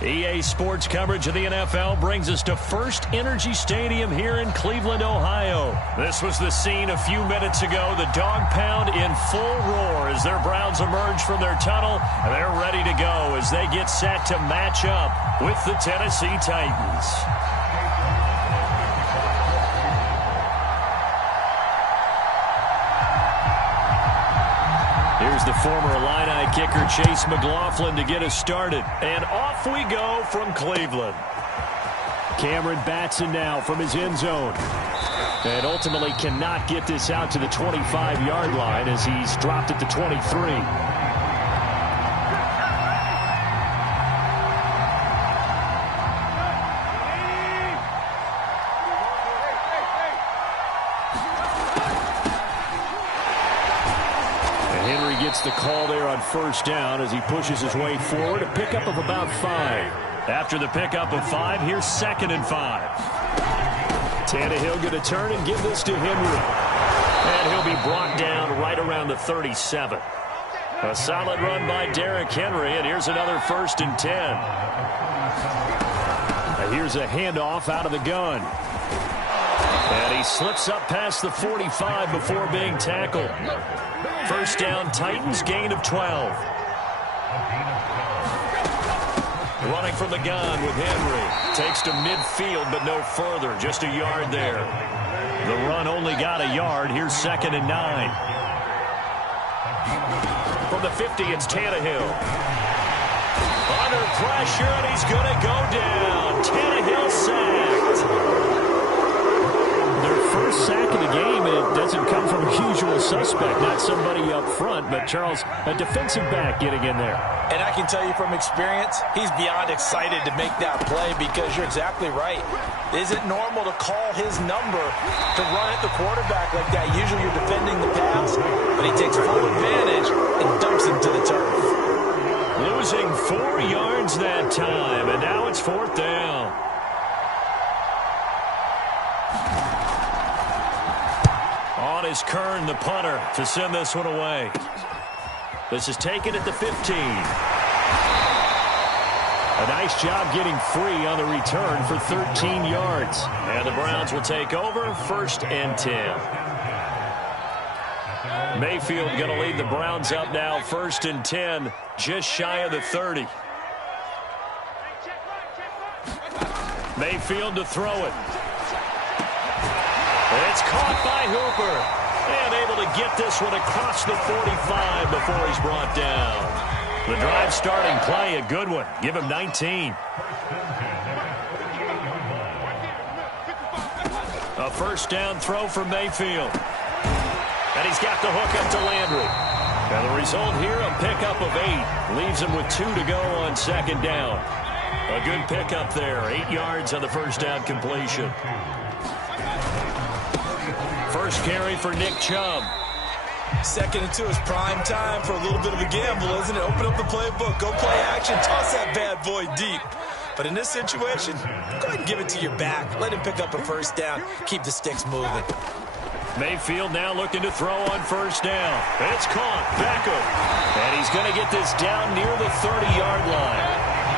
EA Sports coverage of the NFL brings us to First Energy Stadium here in Cleveland, Ohio. This was the scene a few minutes ago. The dog pound in full roar as their Browns emerge from their tunnel. And they're ready to go as they get set to match up with the Tennessee Titans. Here's the former Illini kicker Chase McLaughlin to get us started. And off we go from Cleveland. Cameron Batson now from his end zone. And ultimately cannot get this out to the 25-yard line as he's dropped at the 23. Gets the call there on first down as he pushes his way forward. A pickup of about 5. After the pickup of 5, here's 2nd and 5. Tannehill going to turn and give this to Henry. And he'll be brought down right around the 37. A solid run by Derrick Henry, and here's another 1st and 10. Now here's a handoff out of the gun. And he slips up past the 45 before being tackled. First down, Titans, gain of 12. Running from the gun with Henry. Takes to midfield, but no further. Just a yard there. The run only got a yard. Here's 2nd and 9. From the 50, it's Tannehill. Under pressure, and he's going to go down. Tannehill sacked. Their first sack of the game, and it doesn't come from a usual suspect, not somebody up front, but Charles, a defensive back getting in there. And I can tell you from experience, he's beyond excited to make that play because you're exactly right. Is it normal to call his number to run at the quarterback like that? Usually you're defending the pass, but he takes full advantage and dumps him to the turf. Losing 4 yards that time, and now it's 4th down. On is Kern, the punter, to send this one away. This is taken at the 15. A nice job getting free on the return for 13 yards. And the Browns will take over, 1st and 10. Mayfield going to lead the Browns up now, 1st and 10, just shy of the 30. Mayfield to throw it. It's caught by Hooper. And able to get this one across the 45 before he's brought down. The drive starting play, a good one. Give him 19. A first down throw for Mayfield. And he's got the hook up to Landry. And the result here, a pickup of 8. Leaves him with 2 to go on 2nd down. A good pickup there. 8 yards on the first down completion. First carry for Nick Chubb. 2nd and 2 is prime time for a little bit of a gamble, isn't it? Open up the playbook, go play action, toss that bad boy deep. But in this situation, go ahead and give it to your back. Let him pick up a first down. Keep the sticks moving. Mayfield now looking to throw on first down. It's caught. Beckham. And he's going to get this down near the 30-yard line.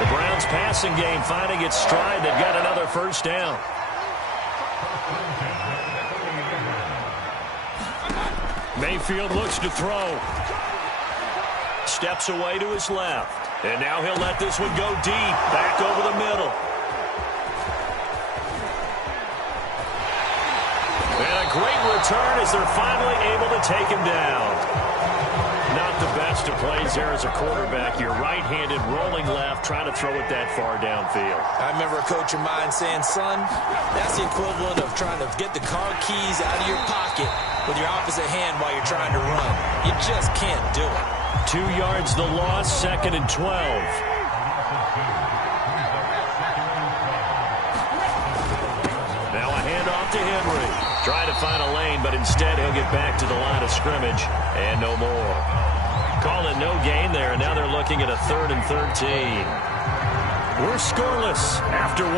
The Browns passing game finding its stride. They've got another first down. Mayfield looks to throw. Steps away to his left. And now he'll let this one go deep. Back over the middle. And a great return as they're finally able to take him down. Not the best of plays there as a quarterback. You're right-handed, rolling left, trying to throw it that far downfield. I remember a coach of mine saying, son, that's the equivalent of trying to get the car keys out of your pocket with your opposite hand while you're trying to run. You just can't do it. 2 yards the loss, 2nd and 12. Now a handoff to Henry. Trying to find a lane, but instead he'll get back to the line of scrimmage. And no more. Call it no gain there, and now they're looking at a 3rd and 13. We're scoreless after 1.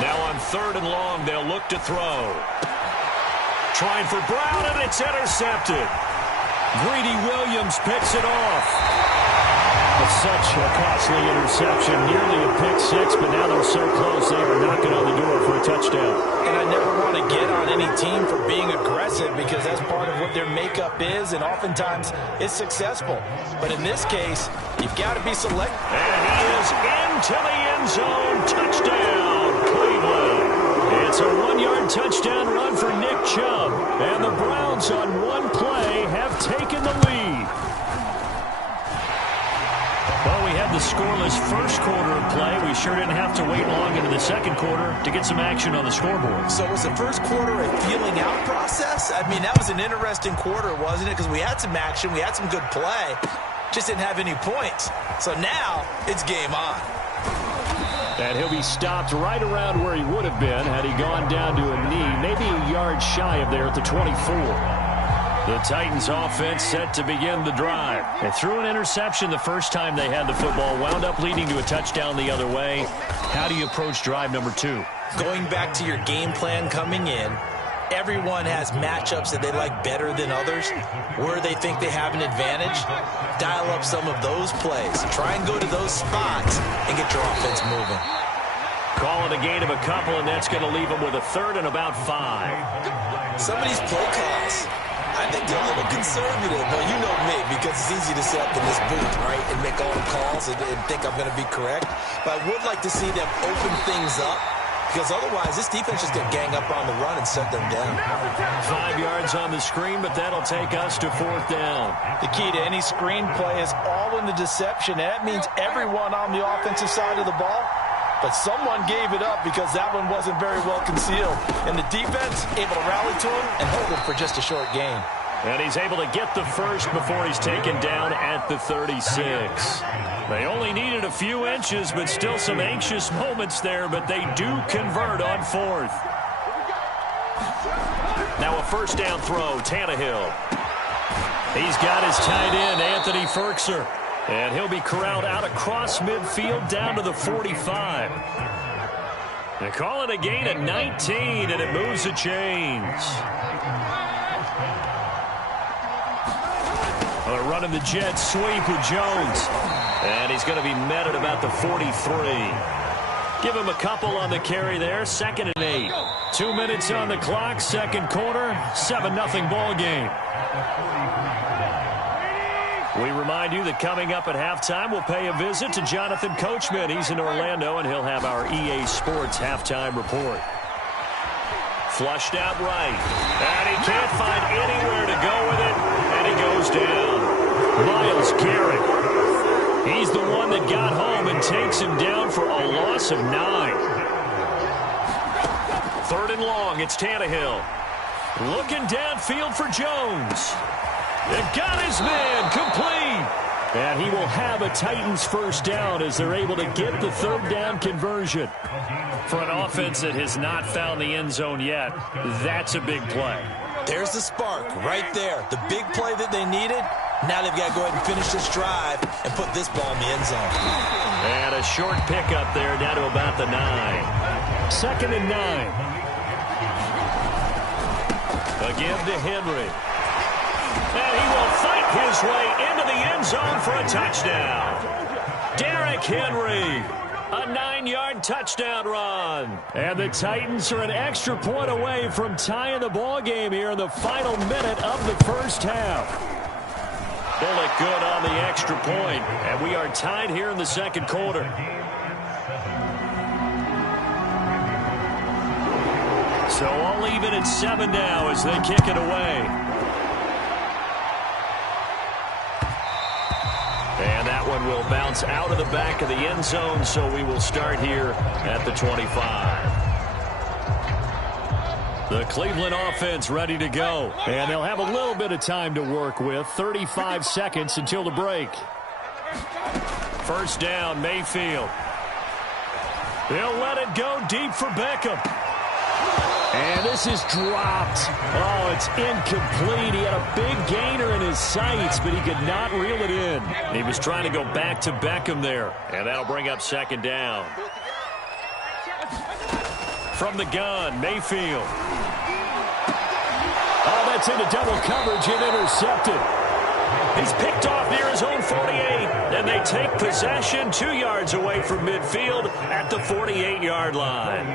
Now on 3rd and long, they'll look to throw. trying for Brown, and it's intercepted. Greedy Williams picks it off. It's such a costly interception, nearly a pick six, but now they're so close they are knocking on the door for a touchdown. And I never want to get on any team for being aggressive because that's part of what their makeup is, and oftentimes it's successful. But in this case, you've got to be selective. And he is into the end zone. Touchdown, Cleveland. It's a 1-yard touchdown run for Nick Chubb. And the Browns on one play have taken the lead. Well, we had the scoreless first quarter of play. We sure didn't have to wait long into the second quarter to get some action on the scoreboard. So was the first quarter a feeling out process? I mean, that was an interesting quarter, wasn't it? Because we had some action, we had some good play, just didn't have any points. So now it's game on. And he'll be stopped right around where he would have been had he gone down to a knee, maybe a yard shy of there at the 24. The Titans offense set to begin the drive. They threw an interception the first time they had the football, wound up leading to a touchdown the other way. How do you approach drive number 2? Going back to your game plan coming in, everyone has matchups that they like better than others. Where they think they have an advantage, dial up some of those plays. Try and go to those spots and get your offense moving. Call it a gain of a couple, and that's going to leave them with a third and about 5. Some of these play calls, I think they're a little conservative, but you know me, because it's easy to sit up in this booth, right, and make all the calls and think I'm going to be correct. But I would like to see them open things up, because otherwise this defense is going to gang up on the run and shut them down. 5 yards on the screen, but that'll take us to 4th down. The key to any screen play is all in the deception. That means everyone on the offensive side of the ball, but someone gave it up because that one wasn't very well concealed. And the defense able to rally to him and hold him for just a short gain. And he's able to get the first before he's taken down at the 36. They only needed a few inches, but still some anxious moments there, but they do convert on 4th. Now a first down throw, Tannehill. He's got his tight end, Anthony Ferkser. And he'll be corralled out across midfield down to the 45. They call it a gain of 19, and it moves the chains. Well, they're running the jet sweep with Jones. And he's going to be met at about the 43. Give him a couple on the carry there. 2nd and 8. 2 minutes on the clock, second quarter. 7-0 ball game. We remind you that coming up at halftime, we'll pay a visit to Jonathan Coachman. He's in Orlando, and he'll have our EA Sports halftime report. Flushed out right. And he can't find anywhere to go with it, and he goes down. Myles Garrett. He's the one that got home and takes him down for a loss of 9. 3rd and long, it's Tannehill. Looking downfield for Jones. It got his man complete. And he will have a Titans first down as they're able to get the 3rd down conversion. For an offense that has not found the end zone yet, that's a big play. There's the spark right there. The big play that they needed. Now they've got to go ahead and finish this drive and put this ball in the end zone. And a short pickup there down to about the 9. 2nd and 9. Again to Henry. And he will fight his way into the end zone for a touchdown. Derrick Henry, a 9-yard touchdown run. And the Titans are an extra point away from tying the ball game here in the final minute of the first half. Bullock good on the extra point, and we are tied here in the second quarter. So all even at 7 now as they kick it away. And that one will bounce out of the back of the end zone, so we will start here at the 25. The Cleveland offense ready to go. And they'll have a little bit of time to work with. 35 seconds until the break. First down, Mayfield. They'll let it go deep for Beckham. And this is dropped. Oh, it's incomplete. He had a big gainer in his sights, but he could not reel it in. He was trying to go back to Beckham there. And that'll bring up 2nd down. From the gun, Mayfield. Oh, that's into double coverage and intercepted. He's picked off near his own 48, and they take possession 2 yards away from midfield at the 48-yard line.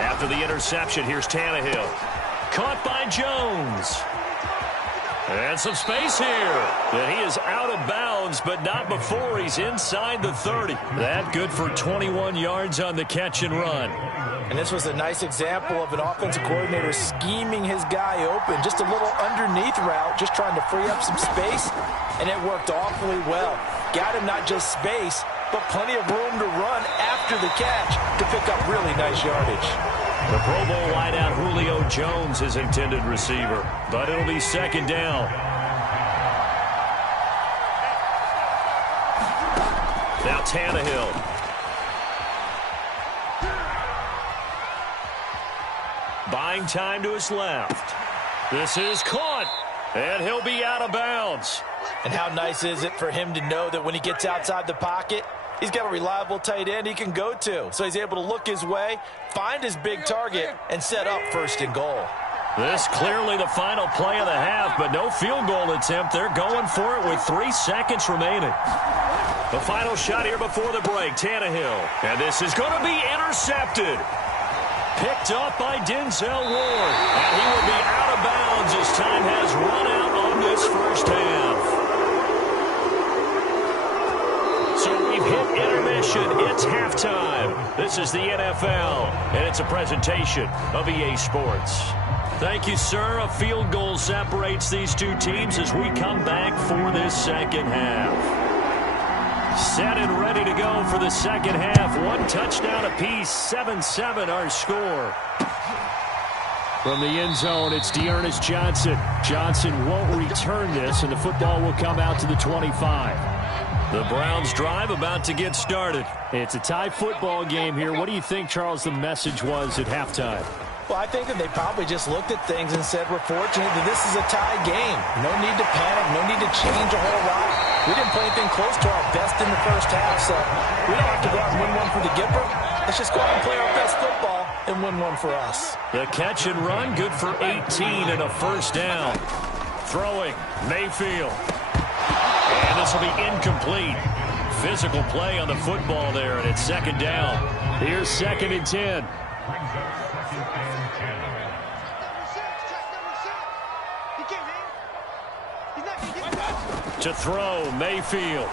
After the interception, here's Tannehill. Caught by Jones. And some space here. And he is out of bounds, but not before he's inside the 30. That good for 21 yards on the catch and run. And this was a nice example of an offensive coordinator scheming his guy open. Just a little underneath route, just trying to free up some space, and it worked awfully well. Got him not just space, but plenty of room to run after the catch to pick up really nice yardage. The Pro Bowl wideout Julio Jones is intended receiver, but it'll be second down. Now Tannehill. Buying time to his left. This is caught, and he'll be out of bounds. And how nice is it for him to know that when he gets outside the pocket, he's got a reliable tight end he can go to. So he's able to look his way, find his big target, and set up first and goal. This clearly the final play of the half, but no field goal attempt. They're going for it with 3 seconds remaining. The final shot here before the break, Tannehill. And this is going to be intercepted. Picked up by Denzel Ward. And he will be out of bounds as time has run out on this first half. So we've hit intermission. It's halftime. This is the NFL, and it's a presentation of EA Sports. Thank you, sir. A field goal separates these two teams as we come back for this second half. Set and ready to go for the second half. 1 touchdown apiece, 7-7 our score. From the end zone, it's D'Ernest Johnson. Johnson won't return this, and the football will come out to the 25. The Browns drive about to get started. It's a tie football game here. What do you think, Charles, the message was at halftime? Well, I think that they probably just looked at things and said, we're fortunate that this is a tie game. No need to panic, no need to change a whole lot. We didn't play anything close to our best in the first half, so we don't have to go out and win one for the Gipper. Let's just go out and play our best football and win one for us. The catch and run, good for 18 and a first down. Throwing, Mayfield. And this will be incomplete. Physical play on the football there, and it's second down. Here's 2nd and 10. To throw, Mayfield.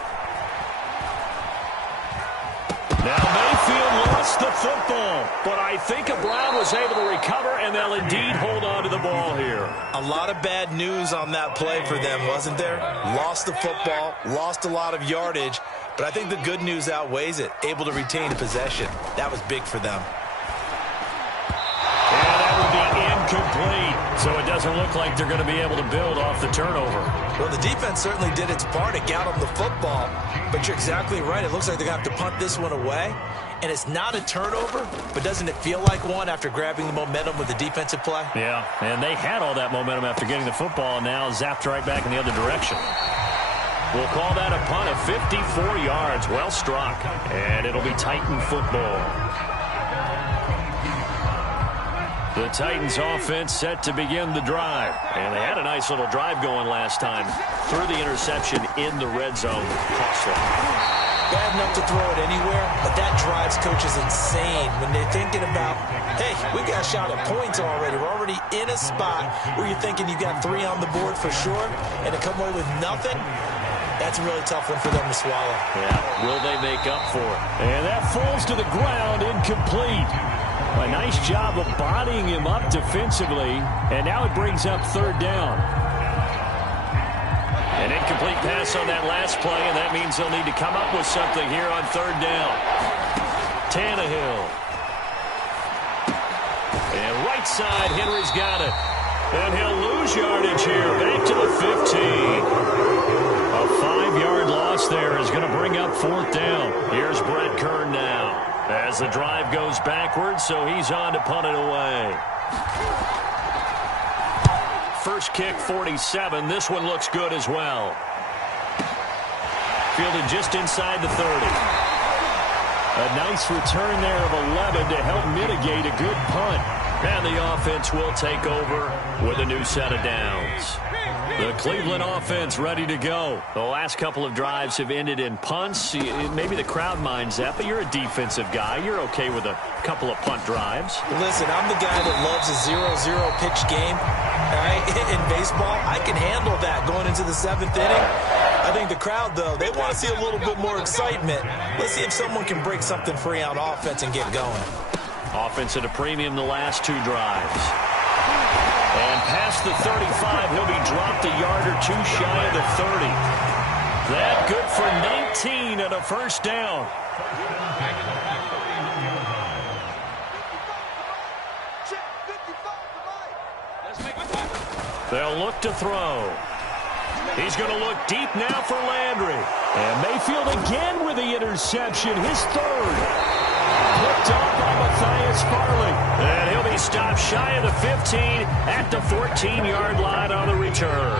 Now Mayfield lost the football, but I think Brown was able to recover, and they'll indeed hold on to the ball here. A lot of bad news on that play for them, wasn't there? Lost the football, lost a lot of yardage, but I think the good news outweighs it. Able to retain possession. That was big for them. And that would be incomplete, so it doesn't look like they're going to be able to build off the turnover. Well, the defense certainly did its part. It got them the football, but you're exactly right. It looks like they're going to have to punt this one away, and it's not a turnover, but doesn't it feel like one after grabbing the momentum with the defensive play? Yeah, and they had all that momentum after getting the football, and now zapped right back in the other direction. We'll call that a punt of 54 yards. Well struck, and it'll be Titan football. The Titans offense set to begin the drive. And they had a nice little drive going last time. Threw the interception in the red zone. Costly. Bad enough to throw it anywhere, but that drives coaches insane when they're thinking about, hey, we got a shot at points already. We're already in a spot where you're thinking you got 3 on the board for sure, and to come away with nothing, that's a really tough one for them to swallow. Yeah, will they make up for it? And that falls to the ground, incomplete. A nice job of bodying him up defensively, and now it brings up 3rd down. An incomplete pass on that last play, and that means they'll need to come up with something here on 3rd down. Tannehill. And right side, Henry's got it. And he'll lose yardage here, back to the 15. A 5-yard loss there is going to bring up 4th down. Here's Brett Kern now. As the drive goes backwards, so he's on to punt it away. First kick, 47. This one looks good as well. Fielded just inside the 30. A nice return there of 11 to help mitigate a good punt. And the offense will take over with a new set of downs. The Cleveland offense ready to go. The last couple of drives have ended in punts. Maybe the crowd minds that, but you're a defensive guy. You're okay with a couple of punt drives. Listen, I'm the guy that loves a 0-0 pitch game. All right? In baseball, I can handle that going into the 7th inning. I think the crowd, though, they want to see a little bit more excitement. Let's see if someone can break something free on offense and get going. Offense at a premium the last 2 drives. And past the 35, he'll be dropped a yard or 2 shy of the 30. That good for 19 and a first down. They'll look to throw. He's going to look deep now for Landry. And Mayfield again with the interception, his 3rd. Picked off by Matthias Farley. And he'll be stopped shy of the 15 at the 14-yard line on the return.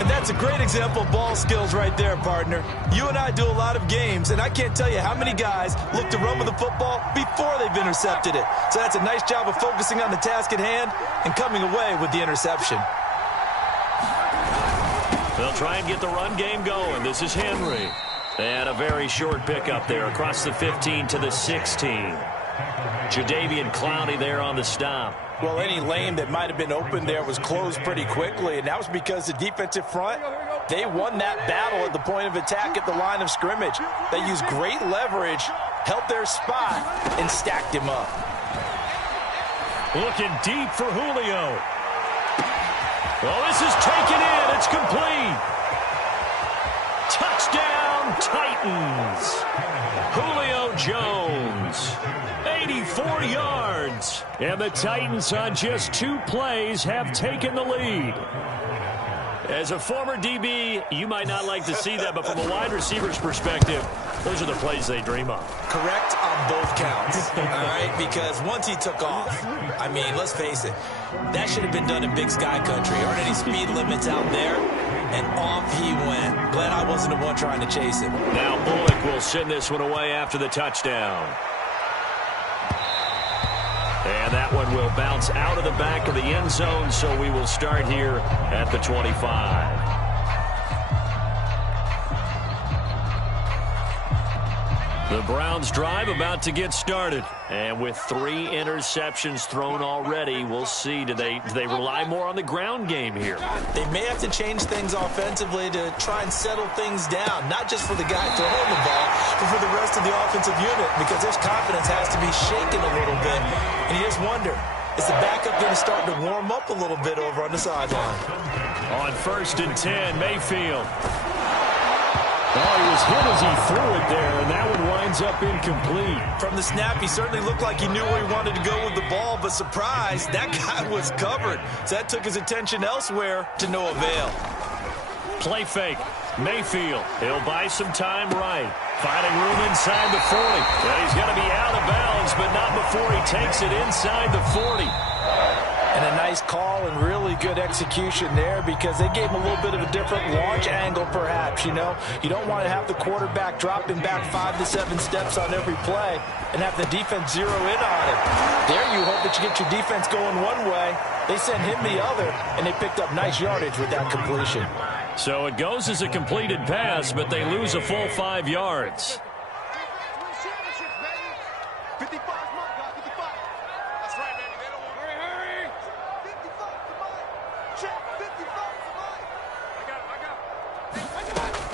And that's a great example of ball skills right there, partner. You and I do a lot of games, and I can't tell you how many guys look to run with the football before they've intercepted it. So that's a nice job of focusing on the task at hand and coming away with the interception. They'll try and get the run game going. This is Henry. And a very short pickup there across the 15 to the 16. Jadeveon Clowney there on the stop. Well, any lane that might have been open there was closed pretty quickly, and that was because the defensive front, they won that battle at the point of attack at the line of scrimmage. They used great leverage, held their spot, and stacked him up. Looking deep for Julio. Well, this is taken in. It's complete. Touchdown, Titans. Julio Jones, 84 yards. And the Titans on just 2 plays have taken the lead. As a former DB, you might not like to see that, but from a wide receiver's perspective, those are the plays they dream of. Correct on both counts, all right? Because once he took off, I mean, let's face it, that should have been done in Big Sky Country. Aren't any speed limits out there? And off he went. Glad I wasn't the one trying to chase him. Now Bullock will send this one away after the touchdown. And that one will bounce out of the back of the end zone, so we will start here at the 25. The Browns drive about to get started. And with 3 interceptions thrown already, we'll see. Do they rely more on the ground game here? They may have to change things offensively to try and settle things down, not just for the guy throwing the ball, but for the rest of the offensive unit, because his confidence has to be shaken a little bit. And you just wonder, is the backup going to start to warm up a little bit over on the sideline? On 1st and 10, Mayfield. Oh, he was hit as he threw it there, and that one winds up incomplete. From the snap, he certainly looked like he knew where he wanted to go with the ball, but surprise, that guy was covered. So that took his attention elsewhere to no avail. Play fake. Mayfield. He'll buy some time right. Finding room inside the 40. And he's going to be out of bounds, but not before he takes it inside the 40. And a nice call and really good execution there, because they gave him a little bit of a different launch angle, perhaps, you know. You don't want to have the quarterback dropping back 5 to 7 steps on every play and have the defense zero in on him. There you hope that you get your defense going one way. They sent him the other, and they picked up nice yardage with that completion. So it goes as a completed pass, but they lose a full 5 yards.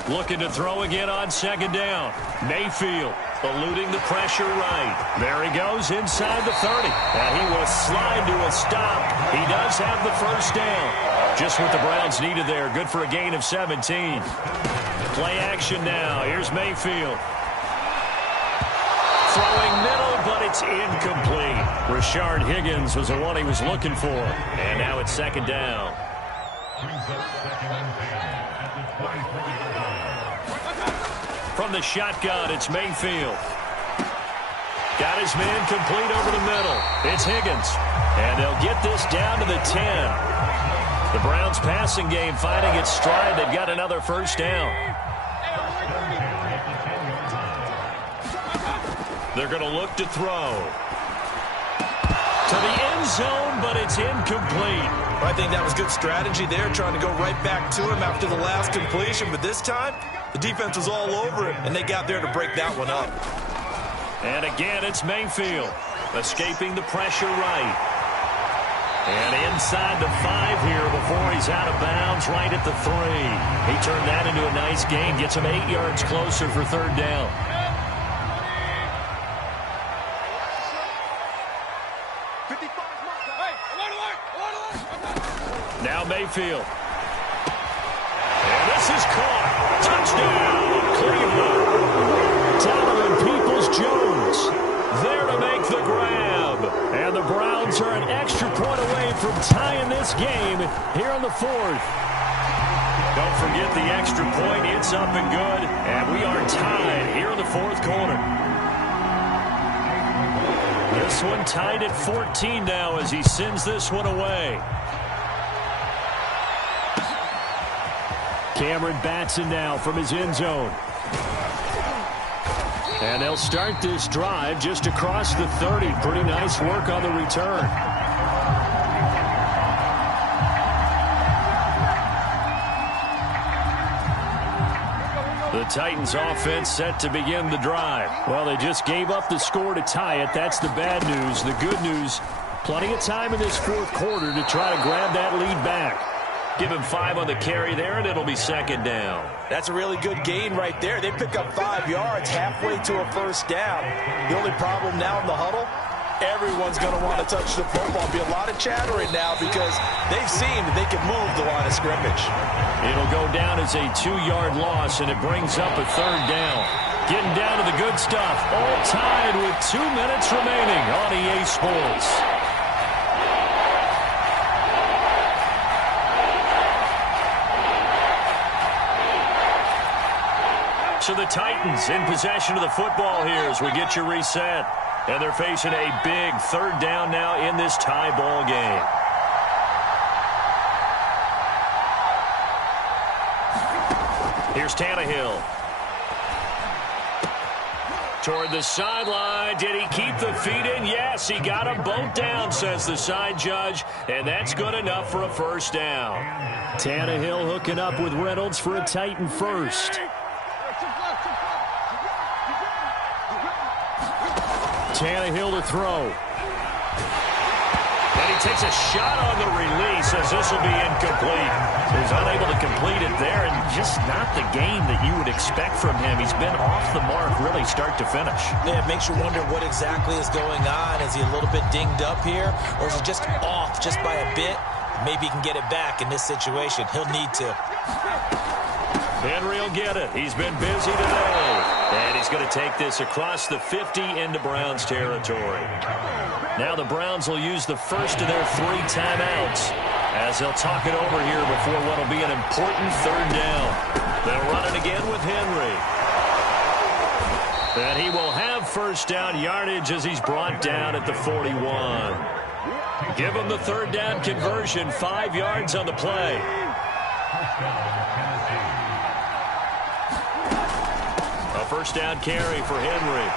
Looking to throw again on 2nd down. Mayfield eluding the pressure right. There he goes inside the 30. And he will slide to a stop. He does have the first down. Just what the Browns needed there. Good for a gain of 17. Play action now. Here's Mayfield. Throwing middle, but it's incomplete. Rashard Higgins was the one he was looking for. And now it's 2nd down. From the shotgun, it's Mayfield. Got his man complete over the middle. It's Higgins. And they'll get this down to the 10. The Browns passing game finding its stride. They've got another first down. They're going to look to throw. To the end zone, but it's incomplete. I think that was good strategy there, trying to go right back to him after the last completion. But this time, the defense was all over it, and they got there to break that one up. And again, it's Mayfield, escaping the pressure right. And inside the 5 here before he's out of bounds, right at the 3. He turned that into a nice gain, gets him 8 yards closer for third down. Now Mayfield. And this is caught. Touchdown, Cleveland. Donovan Peoples-Jones there to make the grab. And the Browns are an extra point away from tying this game here in the 4th. Don't forget the extra point. It's up and good. And we are tied here in the 4th quarter. This one tied at 14 now as he sends this one away. Cameron Batson now from his end zone. And they'll start this drive just across the 30. Pretty nice work on the return. The Titans offense set to begin the drive. Well, they just gave up the score to tie it. That's the bad news. The good news, plenty of time in this 4th quarter to try to grab that lead back. Give him 5 on the carry there, and it'll be second down. That's a really good gain right there. They pick up 5 yards halfway to a first down. The only problem now in the huddle, everyone's going to want to touch the football. Be a lot of chattering now because they've seen that they can move the line of scrimmage. It'll go down as a 2-yard loss, and it brings up a third down. Getting down to the good stuff. All tied with 2 minutes remaining on EA Sports. So the Titans in possession of the football here as we get you reset. And they're facing a big third down now in this tie ball game. Here's Tannehill. Toward the sideline. Did he keep the feet in? Yes, he got them both down, says the side judge. And that's good enough for a first down. Tannehill hooking up with Reynolds for a Titan first. Tannehill to throw. And he takes a shot on the release as this will be incomplete. He's unable to complete it there, and just not the game that you would expect from him. He's been off the mark really start to finish. Yeah, it makes you wonder what exactly is going on. Is he a little bit dinged up here, or is he just off just by a bit? Maybe he can get it back in this situation. He'll need to. Henry will get it. He's been busy today. And he's going to take this across the 50 into Browns territory. Now the Browns will use the first of their 3 timeouts as they'll talk it over here before what will be an important third down. They'll run it again with Henry. And he will have first down yardage as he's brought down at the 41. Give him the third down conversion, 5 yards on the play. First down carry for Henry.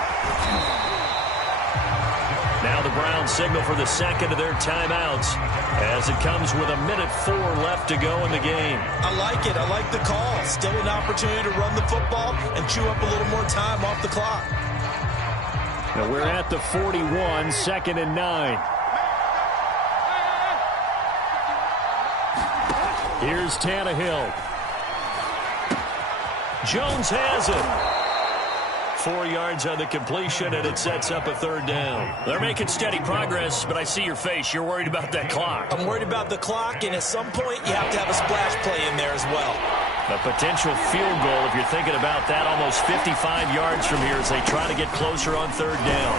Now the Browns signal for the second of their timeouts as it comes with 1:04 left to go in the game. I like it. I like the call. Still an opportunity to run the football and chew up a little more time off the clock. Now we're at the 41, 2nd and 9. Here's Tannehill. Jones has it. 4 yards on the completion, and it sets up a third down. They're making steady progress, but I see your face. You're worried about that clock. I'm worried about the clock, and at some point, you have to have a splash play in there as well. A potential field goal, if you're thinking about that, almost 55 yards from here as they try to get closer on third down.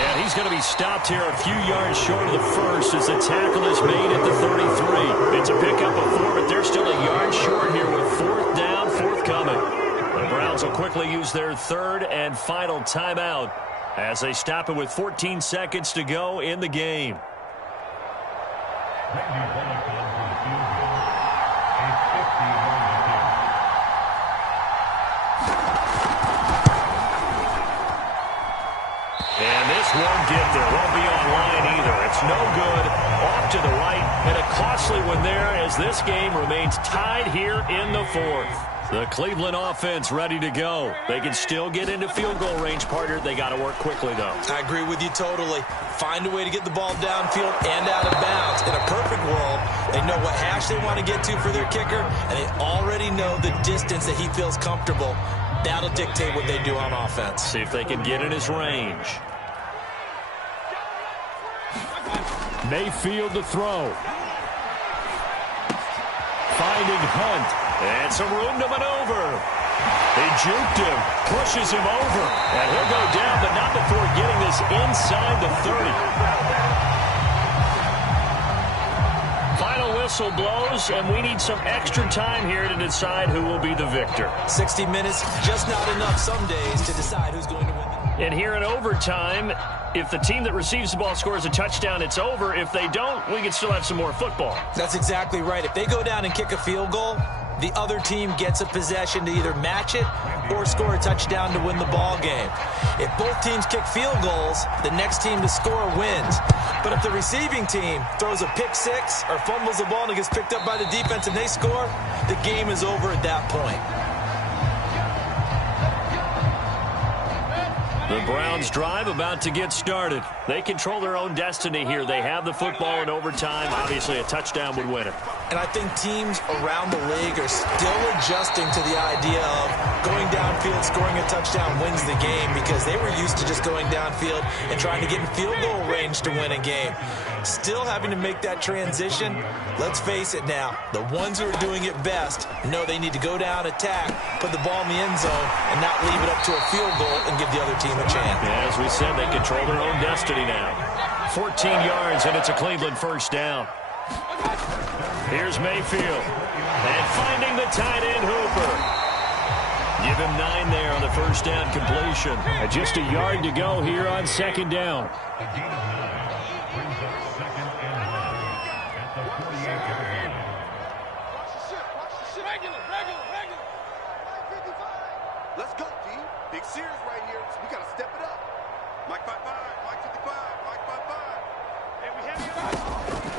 And he's going to be stopped here a few yards short of the first as the tackle is made at the 33. It's a pickup of 4, but they're still a yard short here with 4th down, forthcoming. The Browns will quickly use their third and final timeout as they stop it with 14 seconds to go in the game. especially when as this game remains tied here in the fourth. The Cleveland offense ready to go. They can still get into field goal range, partner. They got to work quickly, though. I agree with you totally. Find a way to get the ball downfield and out of bounds. In a perfect world, they know what hash they want to get to for their kicker, and they already know the distance that he feels comfortable. That'll dictate what they do on offense. See if they can get in his range. Mayfield to throw. Finding Hunt. And some room to maneuver. He juked him, pushes him over, and he'll go down, but not before getting this inside the 30. Final whistle blows, and we need some extra time here to decide who will be the victor. 60 minutes, just not enough some days to decide who's going to win. And here in overtime, if the team that receives the ball scores a touchdown, it's over. If they don't, we can still have some more football. That's exactly right. If they go down and kick a field goal, the other team gets a possession to either match it or score a touchdown to win the ball game. If both teams kick field goals, the next team to score wins. But if the receiving team throws a pick six or fumbles the ball and it gets picked up by the defense and they score, the game is over at that point. The Browns drive about to get started. They control their own destiny here. They have the football in overtime. Obviously, a touchdown would win it. And I think teams around the league are still adjusting to the idea of going downfield, scoring a touchdown wins the game, because they were used to just going downfield and trying to get in field goal range to win a game. Still having to make that transition. Let's face it now, the ones who are doing it best know they need to go down, attack, put the ball in the end zone, and not leave it up to a field goal and give the other team a chance. Yeah, as we said, they control their own destiny now. 14 yards, and it's a Cleveland first down. Here's Mayfield. And finding the tight end, Hooper. Give him 9 there on the first down completion. And just a yard to go here on second down. Let's go, team. Big series right here. So we got to step it up. Mike 5-5, Mike 55, Mike 5-5. And we have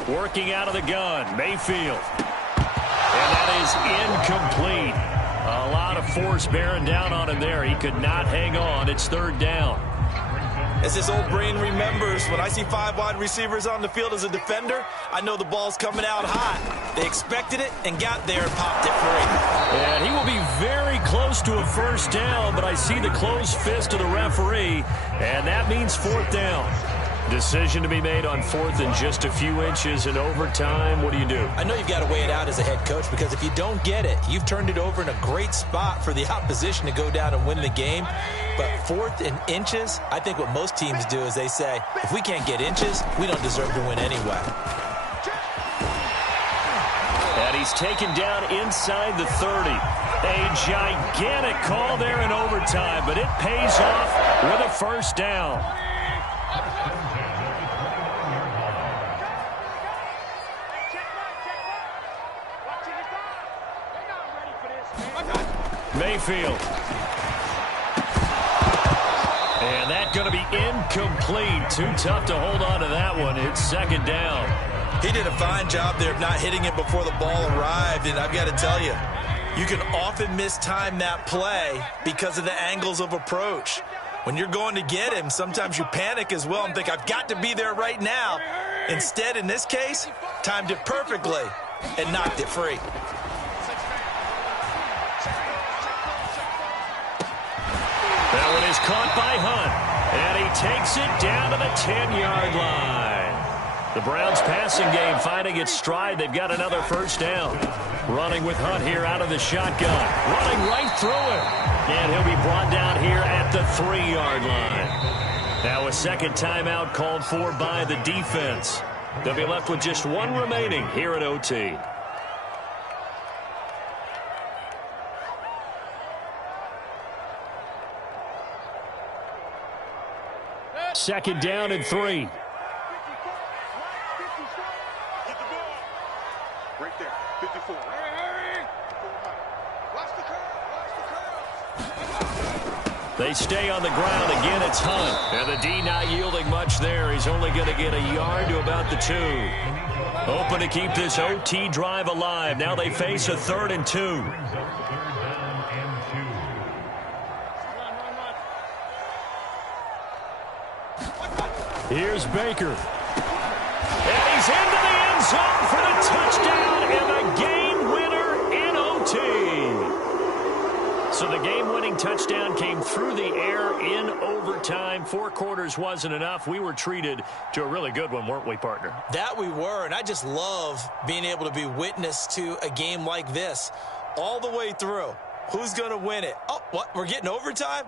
it. Working out of the gun, Mayfield. And that is incomplete. A lot of force bearing down on him there. He could not hang on. It's third down. As this old brain remembers, when I see 5 wide receivers on the field as a defender, I know the ball's coming out hot. They expected it and got there and popped it free. And he will be very close to a first down, but I see the closed fist of the referee, and that means fourth down. Decision to be made on fourth and just a few inches in overtime. What do you do? I know you've got to weigh it out as a head coach, because if you don't get it, you've turned it over in a great spot for the opposition to go down and win the game. But fourth and inches, I think what most teams do is they say, if we can't get inches, we don't deserve to win anyway. And he's taken down inside the 30. A gigantic call there in overtime, but it pays off with a first down. Mayfield. And that's going to be incomplete. Too tough to hold on to that one. It's second down. He did a fine job there of not hitting it before the ball arrived, and I've got to tell you, you can often mistime that play because of the angles of approach. When you're going to get him, sometimes you panic as well and think, I've got to be there right now. Instead, in this case, timed it perfectly and knocked it free. That one is caught by Hunt, and he takes it down to the 10-yard line. The Browns passing game finding its stride. They've got another first down. Running with Hunt here out of the shotgun. Running right through him. And he'll be brought down here at the 3-yard line. Now a second timeout called for by the defense. They'll be left with just one remaining here at OT. Second down and 3. Right there, 54. Watch the curve, watch the curve. They stay on the ground. Again, it's Hunt. And the D not yielding much there. He's only going to get a yard to about the 2. Open to keep this OT drive alive. Now they face a 3rd and 2. Here's Baker. And he's into the end zone for the touchdown and the game winner in OT. So the game-winning touchdown came through the air in overtime. 4 quarters wasn't enough. We were treated to a really good one, weren't we, partner? That we were, and I just love being able to be witness to a game like this all the way through. Who's going to win it? Oh, what? We're getting overtime?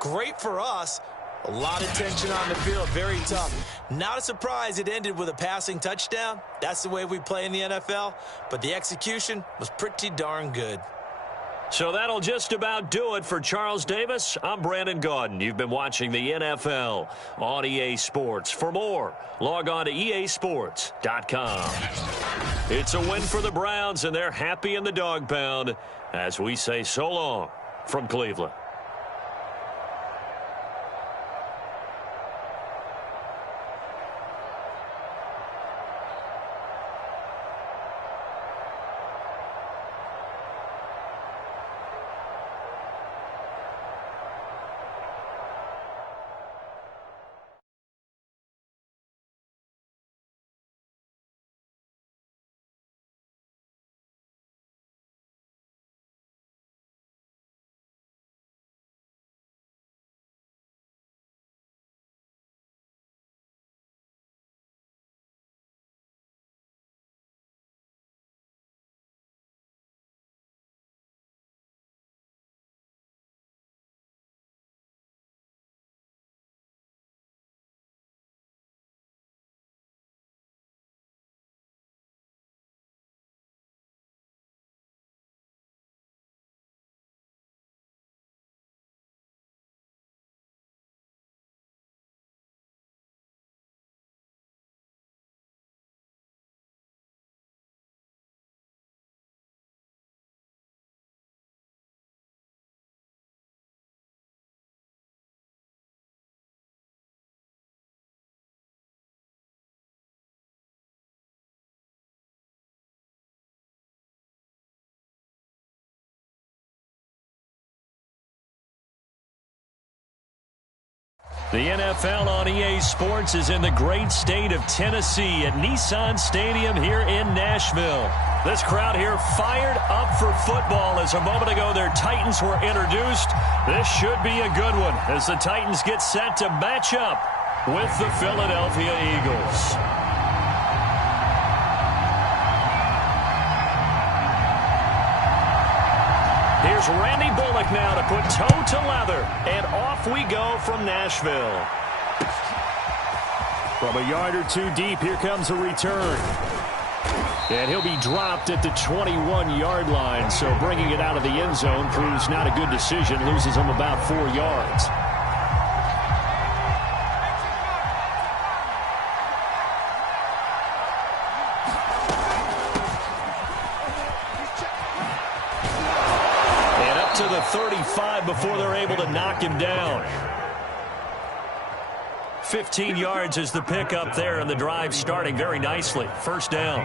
Great for us. A lot of tension on the field, very tough. Not a surprise it ended with a passing touchdown. That's the way we play in the NFL, but the execution was pretty darn good. So that'll just about do it for Charles Davis. I'm Brandon Gaudin. You've been watching the NFL on EA Sports. For more, log on to easports.com. It's a win for the Browns, and they're happy in the dog pound as we say so long from Cleveland. The NFL on EA Sports is in the great state of Tennessee at Nissan Stadium here in Nashville. This crowd here fired up for football as a moment ago their Titans were introduced. This should be a good one as the Titans get set to match up with the Philadelphia Eagles. Here's Randy Bullock now to put toe to leather, and off we go from Nashville. From a yard or 2 deep, here comes a return. And he'll be dropped at the 21-yard line, so bringing it out of the end zone proves not a good decision, loses him about 4 yards. To the 35 before they're able to knock him down. 15 yards is the pickup there, and the drive starting very nicely. First down.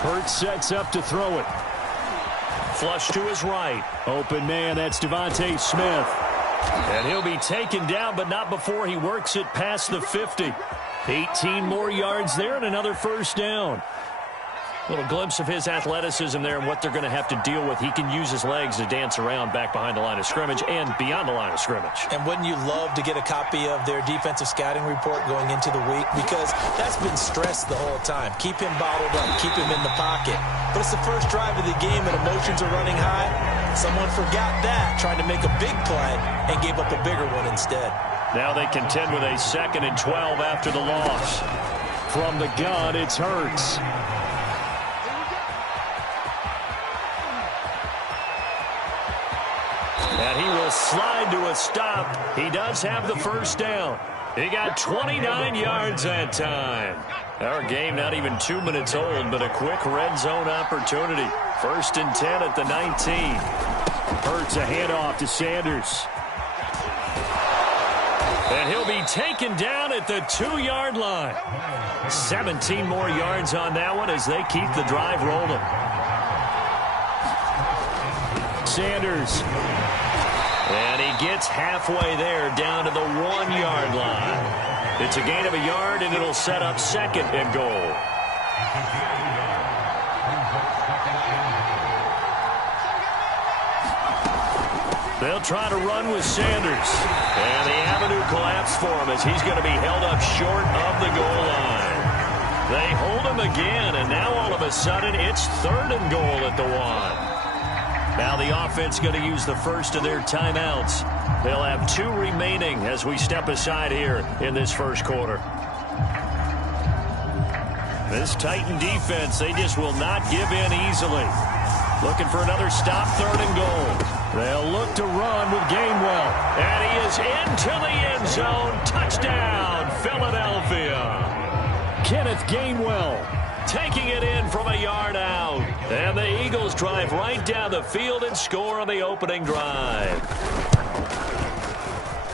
Hurts sets up to throw it. Flush to his right. Open man, that's Devontae Smith. And he'll be taken down, but not before he works it past the 50. 18 more yards there and another first down. A little glimpse of his athleticism there and what they're going to have to deal with. He can use his legs to dance around back behind the line of scrimmage and beyond the line of scrimmage. And wouldn't you love to get a copy of their defensive scouting report going into the week? Because that's been stressed the whole time. Keep him bottled up. Keep him in the pocket. But it's the first drive of the game and emotions are running high. Someone forgot that, tried to make a big play and gave up a bigger one instead. Now they contend with a 2nd and 12 after the loss. From the gun, it's Hurts. And he will slide to a stop. He does have the first down. He got 29 yards that time. Our game not even 2 minutes old, but a quick red zone opportunity. 1st and 10 at the 19. Hurts a handoff to Sanders. And he'll be taken down at the 2-yard line. 17 more yards on that one as they keep the drive rolling. Sanders. And he gets halfway there down to the 1-yard line. It's a gain of a yard, and it'll set up 2nd and goal. They'll try to run with Sanders. And the avenue collapsed for him as he's going to be held up short of the goal line. They hold him again, and now all of a sudden it's 3rd and goal at the 1. Now the offense going to use the first of their timeouts. They'll have 2 remaining as we step aside here in this first quarter. This Titan defense, they just will not give in easily. Looking for another stop, 3rd and goal. They'll look to run with Gainwell. And he is into the end zone. Touchdown, Philadelphia. Kenneth Gainwell taking it in from a yard out. And the Eagles drive right down the field and score on the opening drive.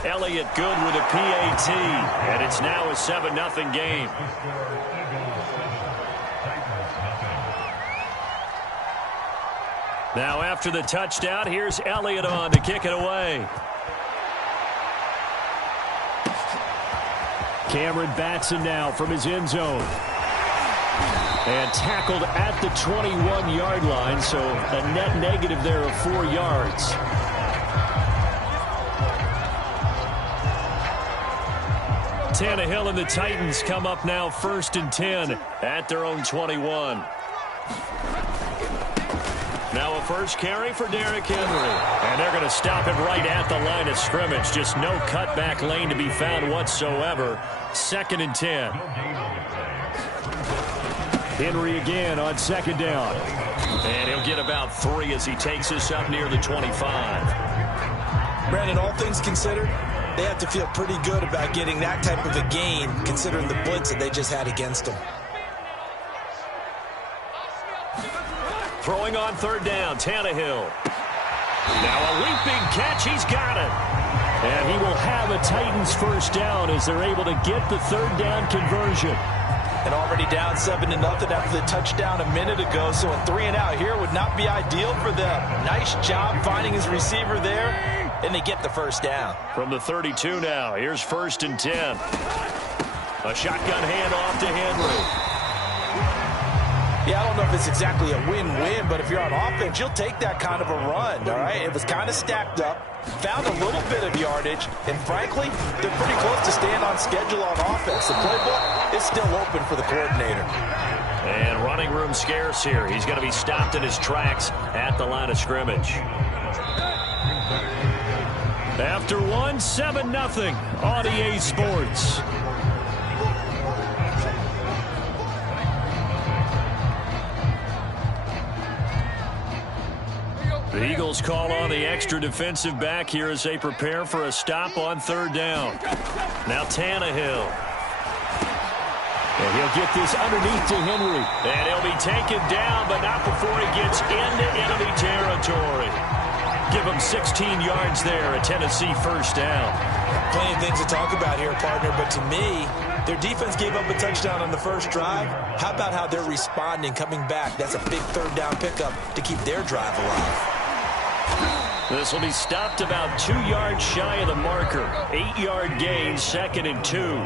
Elliott good with a PAT. And it's now a 7-0 game. Now after the touchdown, here's Elliott on to kick it away. Cameron Batson now from his end zone. And tackled at the 21-yard line, so a net negative there of 4 yards. Tannehill and the Titans come up now 1st and 10 at their own 21. Now a first carry for Derrick Henry. And they're going to stop him right at the line of scrimmage. Just no cutback lane to be found whatsoever. 2nd and 10. Henry again on 2nd down. And he'll get about 3 as he takes us up near the 25. Brandon, all things considered, they have to feel pretty good about getting that type of a gain considering the blitz that they just had against them. Throwing on 3rd down, Tannehill. Now a leaping catch, he's got it. And he will have a Titans first down as they're able to get the 3rd down conversion. And already down 7-0 after the touchdown a minute ago, so a 3 and out here would not be ideal for them. Nice job finding his receiver there, and they get the first down. From the 32 now, here's 1st and 10. A shotgun handoff to Henry. Yeah, I don't know if it's exactly a win-win, but if you're on offense, you'll take that kind of a run, all right? It was kind of stacked up, found a little bit of yardage, and frankly, they're pretty close to staying on schedule on offense. The playbook is still open for the coordinator. And running room scarce here. He's going to be stopped in his tracks at the line of scrimmage. After 1, 7-0 on EA Sports. The Eagles call on the extra defensive back here as they prepare for a stop on 3rd down. Now Tannehill. And he'll get this underneath to Henry. And he'll be taken down, but not before he gets into enemy territory. Give him 16 yards there, a Tennessee first down. Plenty of things to talk about here, partner, but to me, their defense gave up a touchdown on the first drive. How about how they're responding, coming back? That's a big 3rd down pickup to keep their drive alive. This will be stopped about 2 yards shy of the marker. 8-yard gain, 2nd and 2.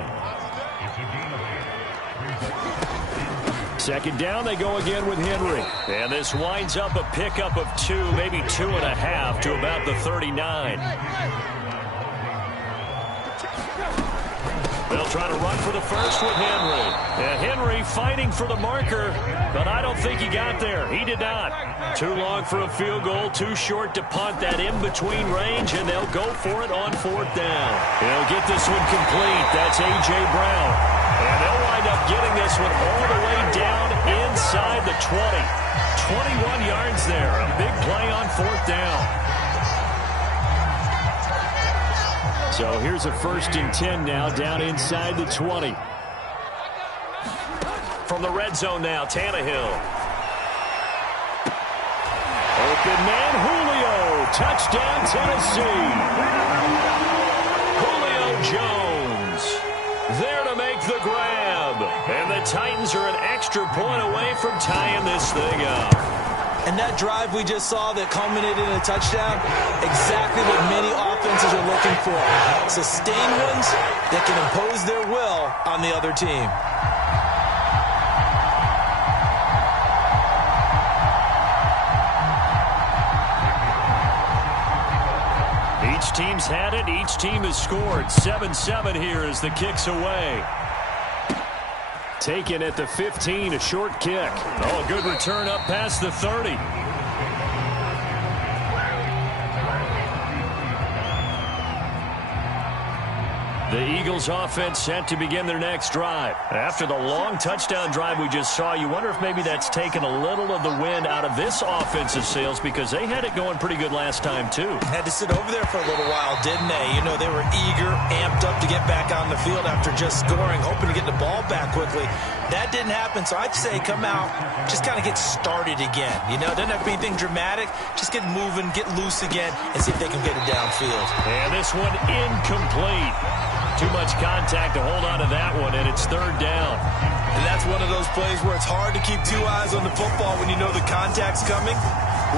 2nd down, they go again with Henry. And this winds up a pickup of 2, maybe 2.5 to about the 39. They'll try to run for the first with Henry. And Henry fighting for the marker, but I don't think he got there. He did not. Too long for a field goal, too short to punt that in-between range, and they'll go for it on 4th down. He'll get this one complete. That's A.J. Brown. And they'll wind up getting this one all the way down inside the 20. 21 yards there. A big play on 4th down. So here's a 1st and 10 now, down inside the 20. From the red zone now, Tannehill. Open man, Julio. Touchdown, Tennessee. Julio Jones there to make the grab. And the Titans are an extra point away from tying this thing up. And that drive we just saw that culminated in a touchdown, exactly what many offenses are looking for. Sustained ones that can impose their will on the other team. Each team's had it. Each team has scored. 7-7 here as the kick's away. Taken at the 15, a short kick. Oh, a good return up past the 30. The Eagles offense set to begin their next drive. After the long touchdown drive we just saw, you wonder if maybe that's taken a little of the wind out of this offensive sails because they had it going pretty good last time too. Had to sit over there for a little while, didn't they? You know, they were eager, amped up to get back on the field after just scoring, hoping to get the ball back quickly. That didn't happen, so I'd say come out, just kind of get started again. You know, doesn't have to be anything dramatic. Just get moving, get loose again, and see if they can get it downfield. And this one incomplete. Too much contact to hold on to that one, and it's 3rd down. And that's one of those plays where it's hard to keep 2 eyes on the football when you know the contact's coming,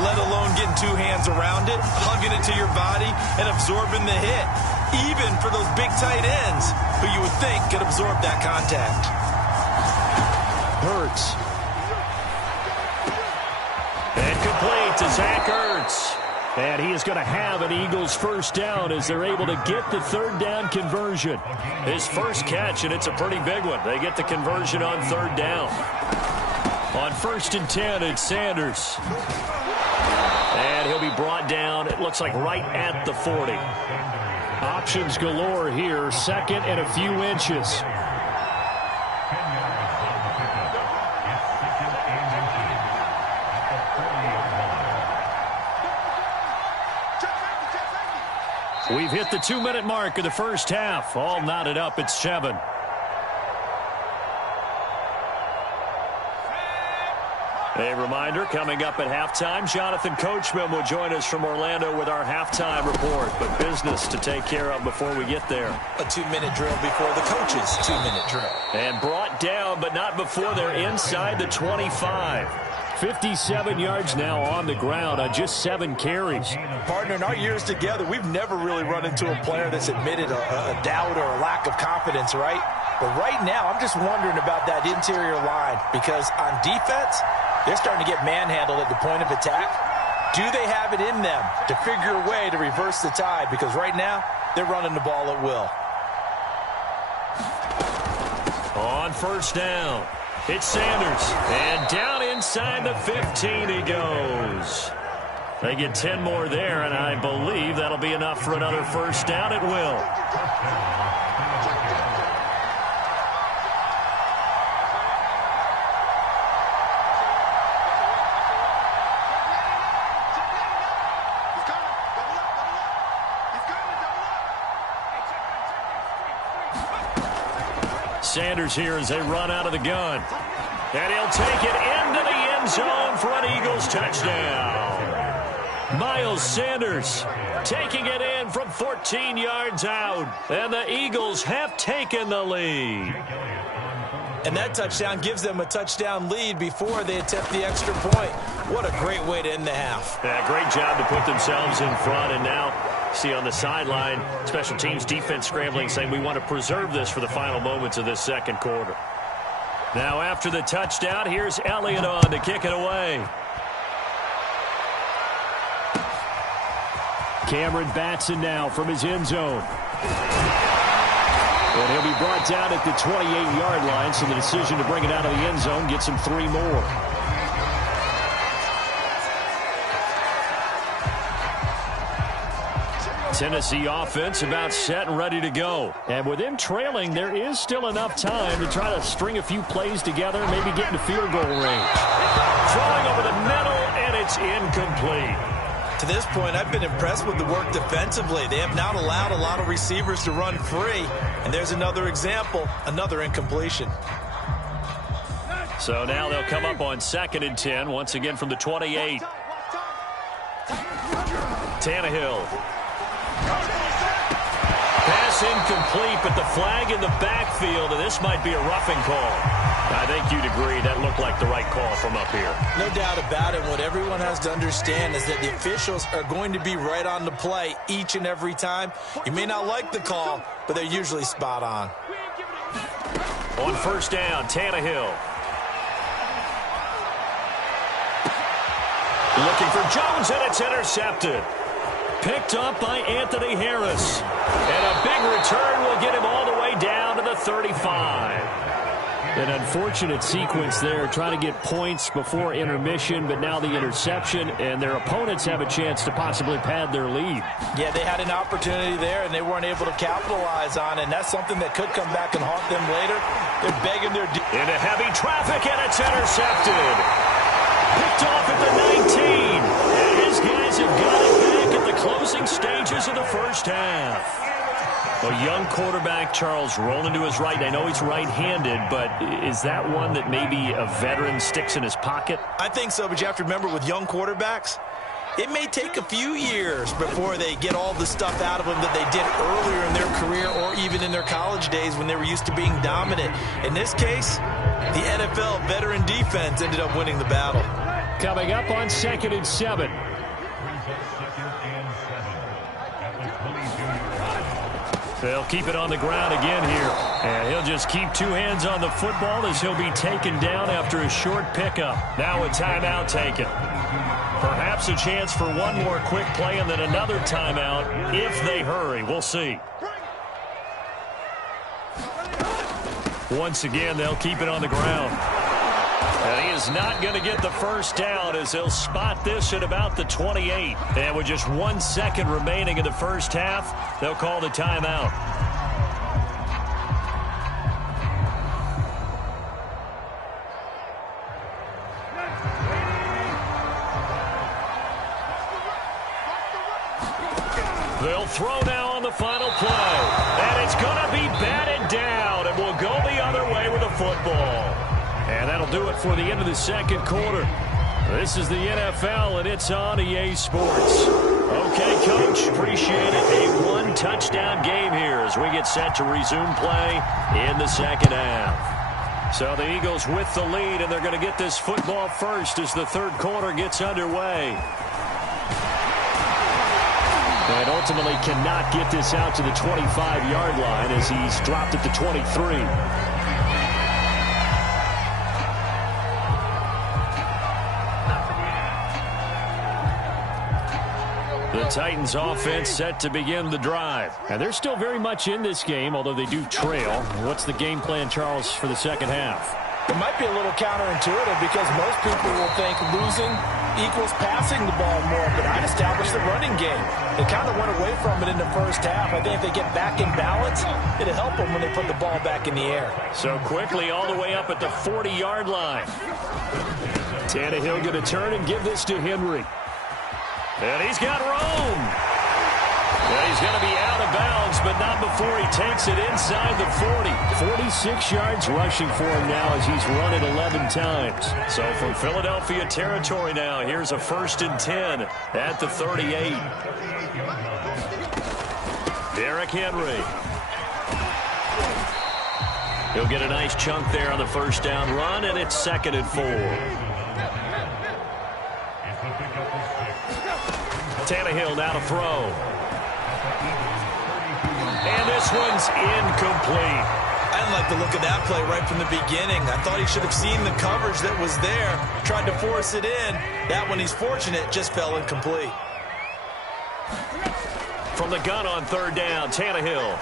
let alone getting 2 hands around it, hugging it to your body, and absorbing the hit, even for those big tight ends who you would think could absorb that contact. Hurts. And complete to Zach Ertz. And he is going to have an Eagles 1st down as they're able to get the 3rd down conversion. His first catch, and it's a pretty big one. They get the conversion on 3rd down. On 1st and 10, it's Sanders. And he'll be brought down, it looks like right at the 40. Options galore here, 2nd and a few inches. We've hit the 2-minute mark of the first half. All knotted up at 7. A reminder, coming up at halftime, Jonathan Coachman will join us from Orlando with our halftime report. But business to take care of before we get there. A 2-minute drill before the coach's 2-minute drill. And brought down, but not before they're inside the 25. 57 yards now on the ground on just 7 carries. Partner, in our years together, we've never really run into a player that's admitted a doubt or a lack of confidence, right? But right now, I'm just wondering about that interior line because on defense, they're starting to get manhandled at the point of attack. Do they have it in them to figure a way to reverse the tide? Because right now, they're running the ball at will. On 1st down, it's Sanders. And down inside the 15 he goes. They get 10 more there, and I believe that'll be enough for another 1st down. It will. Sanders here as they run out of the gun. And he'll take it into the end zone for an Eagles touchdown. Miles Sanders taking it in from 14 yards out. And the Eagles have taken the lead. And that touchdown gives them a touchdown lead before they attempt the extra point. What a great way to end the half. Yeah, great job to put themselves in front. And now, see on the sideline, special teams defense scrambling, saying we want to preserve this for the final moments of this 2nd quarter. Now after the touchdown, here's Elliott on to kick it away. Cameron Batson now from his end zone. And he'll be brought down at the 28-yard line, so the decision to bring it out of the end zone gets him 3 more. Tennessee offense about set and ready to go. And with them trailing, there is still enough time to try to string a few plays together, maybe get into field goal range. Throwing over the middle, and it's incomplete. To this point, I've been impressed with the work defensively. They have not allowed a lot of receivers to run free. And there's another example, another incompletion. So now they'll come up on 2nd and 10, once again from the 28. Tannehill. Pass incomplete, but the flag in the backfield, and this might be a roughing call. I think you'd agree that looked like the right call from up here. No doubt about it. What everyone has to understand is that the officials are going to be right on the play each and every time. You may not like the call, but they're usually spot on. On 1st down, Tannehill. Looking for Jones, and it's intercepted. Picked up by Anthony Harris. And a big return will get him all the way down to the 35. An unfortunate sequence there, trying to get points before intermission, but now the interception, and their opponents have a chance to possibly pad their lead. Yeah, they had an opportunity there, and they weren't able to capitalize on it, and that's something that could come back and haunt them later. They're begging their... Into heavy traffic, and it's intercepted. Picked off at the 19. And his guys have got it back at the closing stages of the first half. A young quarterback, Charles, rolling to his right. I know he's right-handed, but is that one that maybe a veteran sticks in his pocket? I think so, but you have to remember with young quarterbacks, it may take a few years before they get all the stuff out of them that they did earlier in their career or even in their college days when they were used to being dominant. In this case, the NFL veteran defense ended up winning the battle. Coming up on 2nd and 7. They'll keep it on the ground again here. And he'll just keep two hands on the football as he'll be taken down after a short pickup. Now a timeout taken. Perhaps a chance for one more quick play and then another timeout if they hurry. We'll see. Once again, they'll keep it on the ground. And he is not going to get the first down as he'll spot this at about the 28. And with just 1 second remaining in the first half, they'll call the timeout. They'll throw now on the final play. And it's going to be batted down and will go the other way with the football. And that'll do it for the end of the second quarter. This is the NFL, and it's on EA Sports. Okay, Coach, appreciate it. A one-touchdown game here as we get set to resume play in the second half. So the Eagles with the lead, and they're going to get this football first as the third quarter gets underway. And ultimately cannot get this out to the 25-yard line as he's dropped at the 23. The Titans offense set to begin the drive. And they're still very much in this game, although they do trail. What's the game plan, Charles, for the second half? It might be a little counterintuitive because most people will think losing equals passing the ball more, but I'd establish the running game. They kind of went away from it in the first half. I think if they get back in balance, it'll help them when they put the ball back in the air. So quickly all the way up at the 40-yard line. Tannehill going to turn and give this to Henry. And he's got room. And he's going to be out of bounds, but not before he takes it inside the 40. 46 yards rushing for him now as he's run it 11 times. So from Philadelphia territory now, here's a 1st and 10 at the 38. Derrick Henry. He'll get a nice chunk there on the first down run, and it's 2nd and 4. Tannehill now to throw. And this one's incomplete. I didn't like the look of that play right from the beginning. I thought he should have seen the coverage that was there, tried to force it in. That one, he's fortunate, just fell incomplete. From the gun on 3rd down, Tannehill.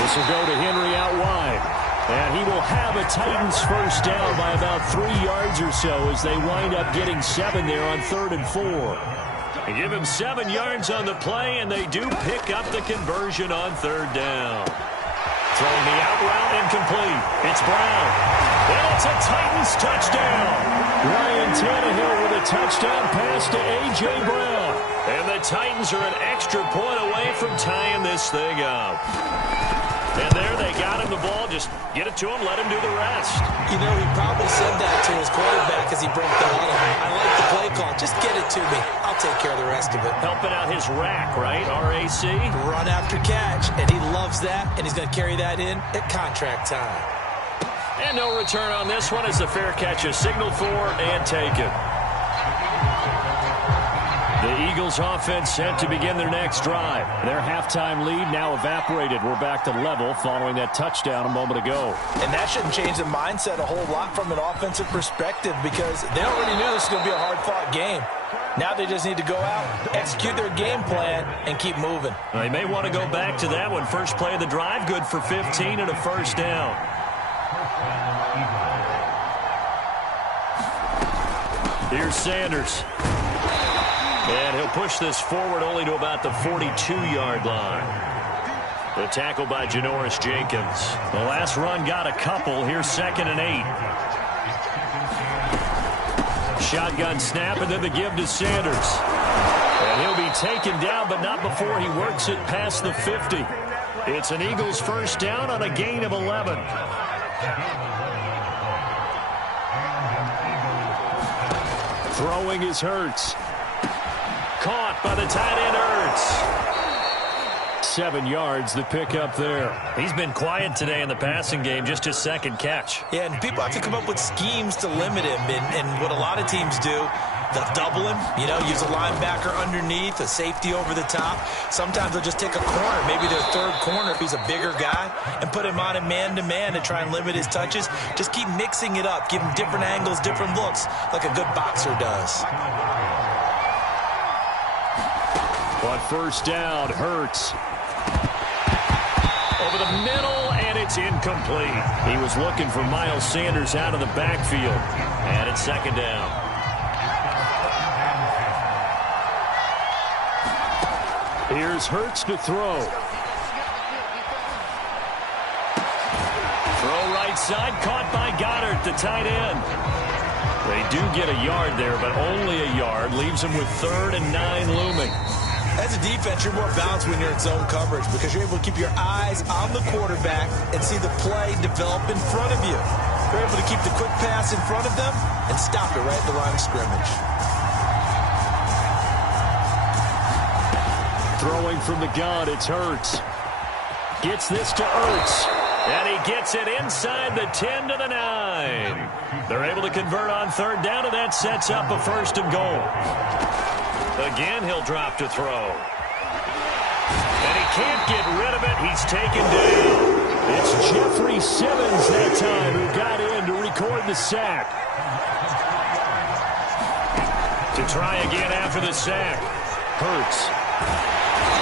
This will go to Henry out wide. And he will have a Titans first down by about 3 yards or so as they wind up getting 7 there on 3rd and 4. They give him 7 yards on the play, and they do pick up the conversion on 3rd down. Throwing the out route, and incomplete. It's Brown. And it's a Titans touchdown. Ryan Tannehill with a touchdown pass to A.J. Brown. And the Titans are an extra point away from tying this thing up. And there they got him the ball. Just get it to him, let him do the rest. You know, he probably said that to his quarterback as he broke the huddle. I like the play call. Just get it to me. I'll take care of the rest of it. Helping out his rack, right? RAC. Run after catch, and he loves that, and he's going to carry that in at contract time. And no return on this one as the fair catch is signaled for and taken. The Eagles offense set to begin their next drive. Their halftime lead now evaporated. We're back to level following that touchdown a moment ago. And that shouldn't change the mindset a whole lot from an offensive perspective because they already knew this was going to be a hard-fought game. Now they just need to go out, execute their game plan, and keep moving. They may want to go back to that one. First play of the drive, good for 15 and a first down. Here's Sanders. And he'll push this forward only to about the 42-yard line. The tackle by Janoris Jenkins. The last run got a couple. Here's 2nd and 8. Shotgun snap and then the give to Sanders. And he'll be taken down, but not before he works it past the 50. It's an Eagles first down on a gain of 11. Throwing is Hurts. Caught by the tight end Hurts. 7 yards, the pickup there. He's been quiet today in the passing game, just his second catch. Yeah, and people have to come up with schemes to limit him. And what a lot of teams do, they'll double him, use a linebacker underneath, a safety over the top. Sometimes they'll just take a corner, maybe their third corner if he's a bigger guy, and put him on a man-to-man to try and limit his touches. Just keep mixing it up, give him different angles, different looks, like a good boxer does. On first down, Hurts. Over the middle, and it's incomplete. He was looking for Miles Sanders out of the backfield. And it's 2nd down. Here's Hurts to throw. Throw right side, caught by Goddard, the tight end. They do get a yard there, but only a yard. Leaves them with 3rd and 9 looming. As a defense, you're more balanced when you're in zone coverage because you're able to keep your eyes on the quarterback and see the play develop in front of you. You're able to keep the quick pass in front of them and stop it right at the line of scrimmage. Throwing from the gun, it's Hurts. Gets this to Hurts. And he gets it inside the 10 to the 9. They're able to convert on 3rd down, and that sets up a 1st and goal. Again, he'll drop to throw. And he can't get rid of it. He's taken down. It's Jeffrey Simmons that time who got in to record the sack. To try again after the sack. Hurts.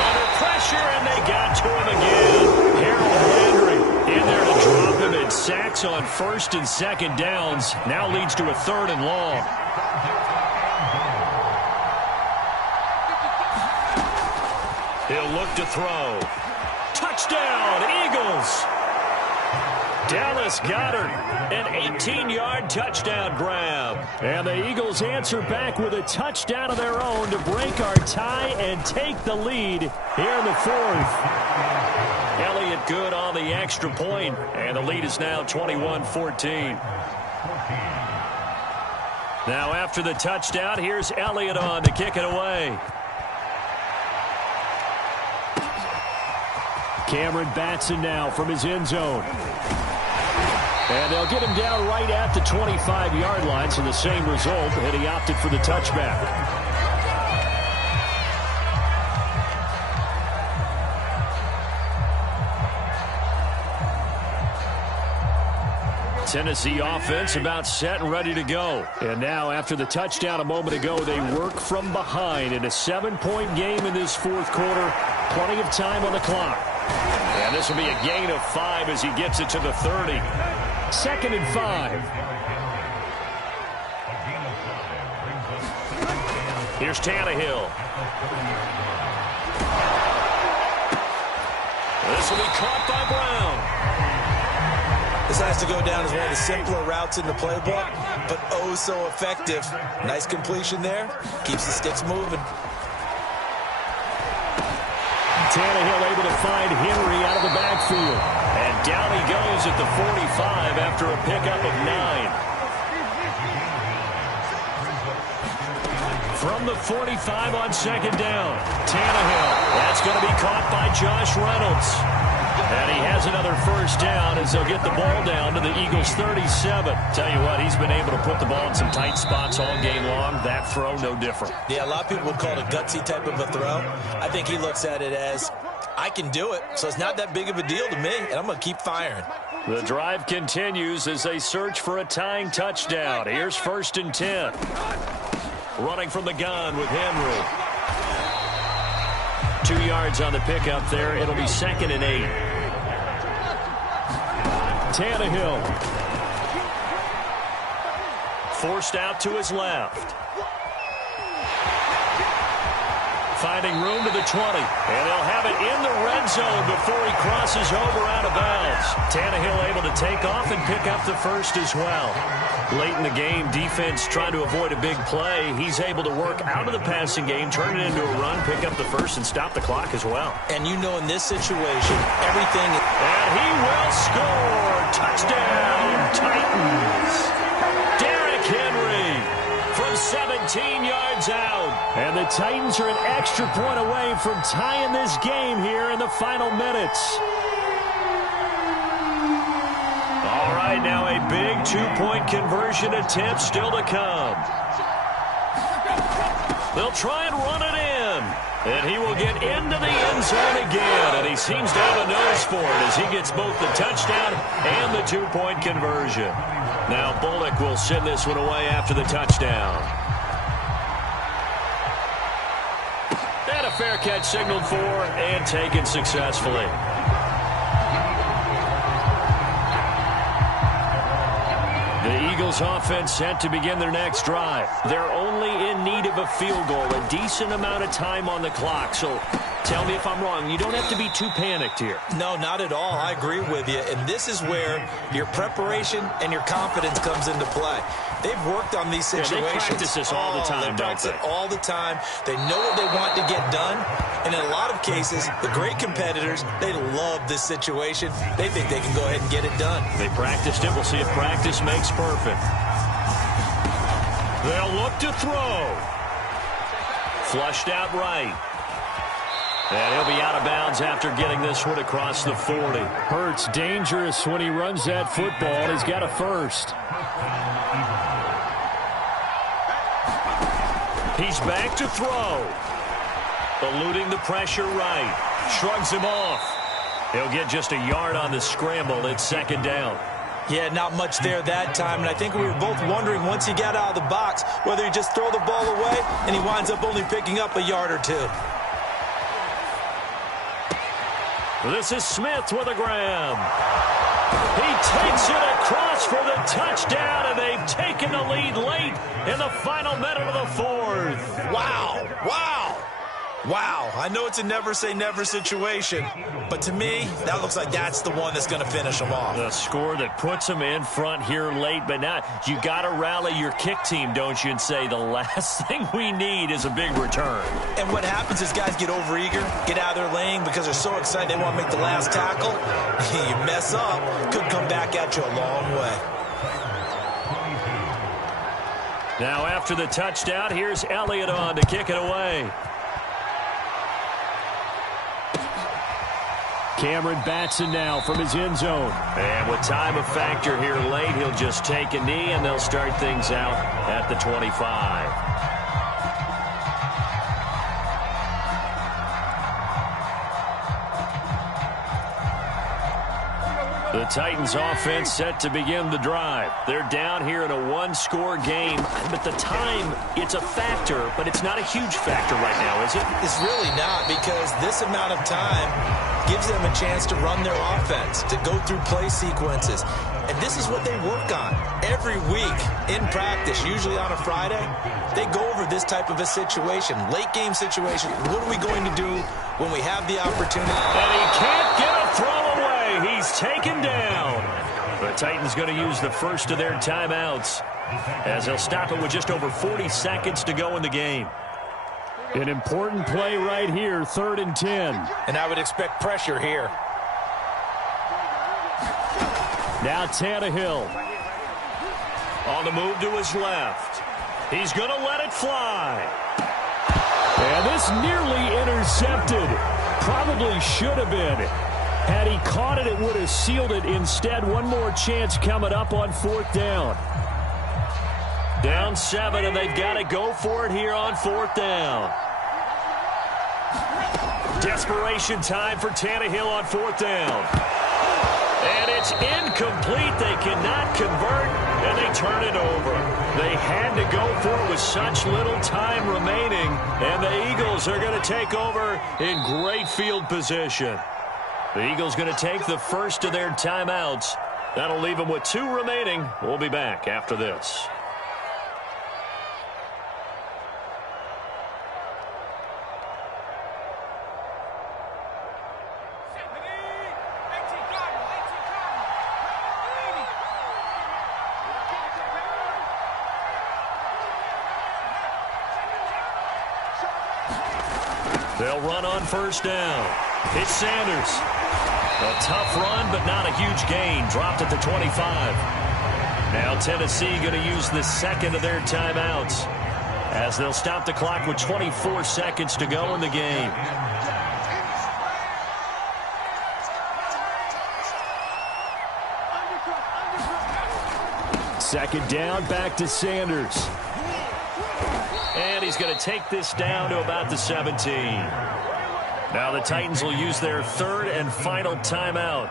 Under pressure, and they got to him again. Harold Landry in there to drop him, and sacks on 1st and 2nd downs. Now leads to a 3rd and long. He'll look to throw. Touchdown, Eagles! Dallas Goedert, an 18-yard touchdown grab. And the Eagles answer back with a touchdown of their own to break our tie and take the lead here in the 4th. Elliott good on the extra point, and the lead is now 21-14. Now after the touchdown, here's Elliott on to kick it away. Cameron Batson now from his end zone. And they'll get him down right at the 25-yard line, so the same result, and he opted for the touchback. Tennessee offense about set and ready to go. And now, after the touchdown a moment ago, they work from behind in a 7-point game in this 4th quarter. Plenty of time on the clock. And this will be a gain of 5 as he gets it to the 30. 2nd and 5. Here's Tannehill. This will be caught by Brown. Decides to go down as one of the simpler routes in the playbook, but oh so effective. Nice completion there. Keeps the sticks moving. Tannehill able to find Henry out of the backfield. And down he goes at the 45 after a pickup of 9. From the 45 on second down, Tannehill. That's going to be caught by Josh Reynolds. And he has another first down as they'll get the ball down to the Eagles' 37. Tell you what, he's been able to put the ball in some tight spots all game long. That throw, no different. Yeah, a lot of people would call it a gutsy type of a throw. I think he looks at it as, I can do it, so it's not that big of a deal to me, and I'm going to keep firing. The drive continues as they search for a tying touchdown. Here's 1st and 10. Running from the gun with Henry. 2 yards on the pickup there. It'll be 2nd and 8. Tannehill. Forced out to his left. Finding room to the 20. And they'll have it in the red zone before he crosses over out of bounds. Tannehill able to take off and pick up the first as well. Late in the game, defense trying to avoid a big play. He's able to work out of the passing game, turn it into a run, pick up the first, and stop the clock as well. And you know in this situation, everything... And he will score! Touchdown, Titans! Derrick Henry from 17 yards out. And the Titans are an extra point away from tying this game here in the final minutes. All right, now a big two-point conversion attempt still to come. They'll try and run it in. And he will get into the end zone again. And he seems to have a nose for it as he gets both the touchdown and the two-point conversion. Now Bullock will send this one away after the touchdown. And a fair catch signaled for and taken successfully. The Eagles offense set to begin their next drive. They're only in need of a field goal, a decent amount of time on the clock. So tell me if I'm wrong. You don't have to be too panicked here. No, not at all. I agree with you. And this is where your preparation and your confidence comes into play. They've worked on these situations. Yeah, they practice this all the time, they practice it all the time. They know what they want to get done. And in a lot of cases, the great competitors, they love this situation. They think they can go ahead and get it done. They practiced it. We'll see if practice makes perfect. They'll look to throw. Flushed out right. And he'll be out of bounds after getting this one across the 40. Hurts dangerous when he runs that football. He's got a first. He's back to throw. Eluding the pressure right. Shrugs him off. He'll get just a yard on the scramble. It's 2nd down. Yeah, not much there that time. And I think we were both wondering once he got out of the box whether he just throw the ball away and he winds up only picking up a yard or two. This is Smith with a grab. He takes it across for the touchdown, and they've taken the lead late in the final minute of the 4th. Wow. Wow. Wow. I know it's a never-say-never situation, but to me, that looks like that's the one that's going to finish them off. The score that puts them in front here late, but now you got to rally your kick team, don't you, and say the last thing we need is a big return. And what happens is guys get overeager, get out of their lane because they're so excited they want to make the last tackle. You mess up, could come back at you a long way. Now after the touchdown, here's Elliott on to kick it away. Cameron Batson now from his end zone. And with time a factor here late, he'll just take a knee, and they'll start things out at the 25. The Titans offense set to begin the drive. They're down here in a one-score game, but the time, it's a factor, but it's not a huge factor right now, is it? It's really not, because this amount of time gives them a chance to run their offense, to go through play sequences. And this is what they work on every week in practice, usually on a Friday. They go over this type of a situation, late game situation. What are we going to do when we have the opportunity? And he can't get a throw away. He's taken down. The Titans going to use the first of their timeouts as they'll stop it with just over 40 seconds to go in the game. An important play right here, 3rd and 10. And I would expect pressure here. Now Tannehill. On the move to his left. He's going to let it fly. And this nearly intercepted. Probably should have been. Had he caught it, it would have sealed it. Instead, one more chance coming up on 4th down. Down 7, and they've got to go for it here on 4th down. Desperation time for Tannehill on 4th down. And it's incomplete. They cannot convert, and they turn it over. They had to go for it with such little time remaining, and the Eagles are going to take over in great field position. The Eagles going to take the first of their timeouts. That'll leave them with 2 remaining. We'll be back after this. They'll run on 1st down. It's Sanders. A tough run, but not a huge gain. Dropped at the 25. Now Tennessee going to use the second of their timeouts as they'll stop the clock with 24 seconds to go in the game. Second down, back to Sanders. And he's going to take this down to about the 17. Now the Titans will use their 3rd and final timeout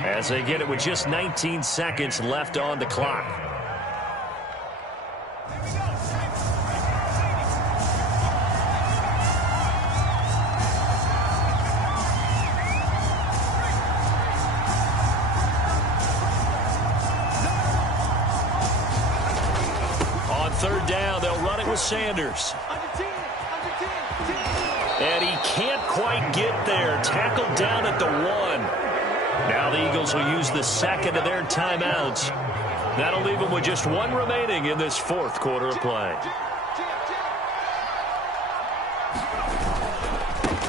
as they get it with just 19 seconds left on the clock. On 3rd down, they'll run it with Sanders. And he can't quite get there. Tackled down at the 1. Now the Eagles will use the second of their timeouts. That'll leave them with just 1 remaining in this 4th quarter of play.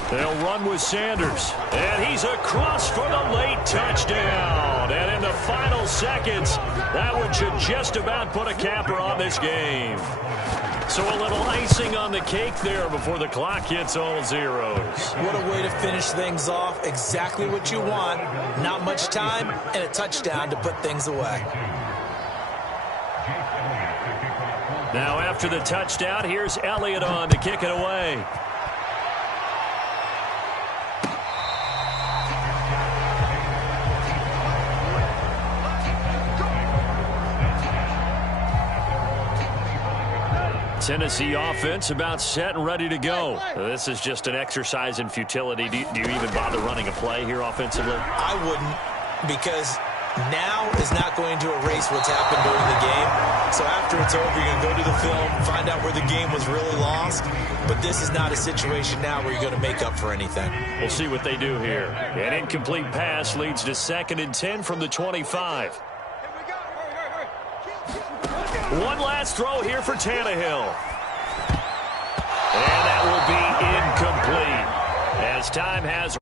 They'll run with Sanders. And he's across for the late touchdown. And in the final seconds, that one should just about put a capper on this game. So a little icing on the cake there before the clock hits all zeros. What a way to finish things off. Exactly what you want. Not much time and a touchdown to put things away. Now after the touchdown, here's Elliott on to kick it away. Tennessee offense about set and ready to go. This is just an exercise in futility. Do you even bother running a play here offensively? I wouldn't, because now is not going to erase what's happened during the game. So after it's over, you're going to go to the film, find out where the game was really lost. But this is not a situation now where you're going to make up for anything. We'll see what they do here. An incomplete pass leads to 2nd and 10 from the 25. One last throw here for Tannehill. And that will be incomplete as time has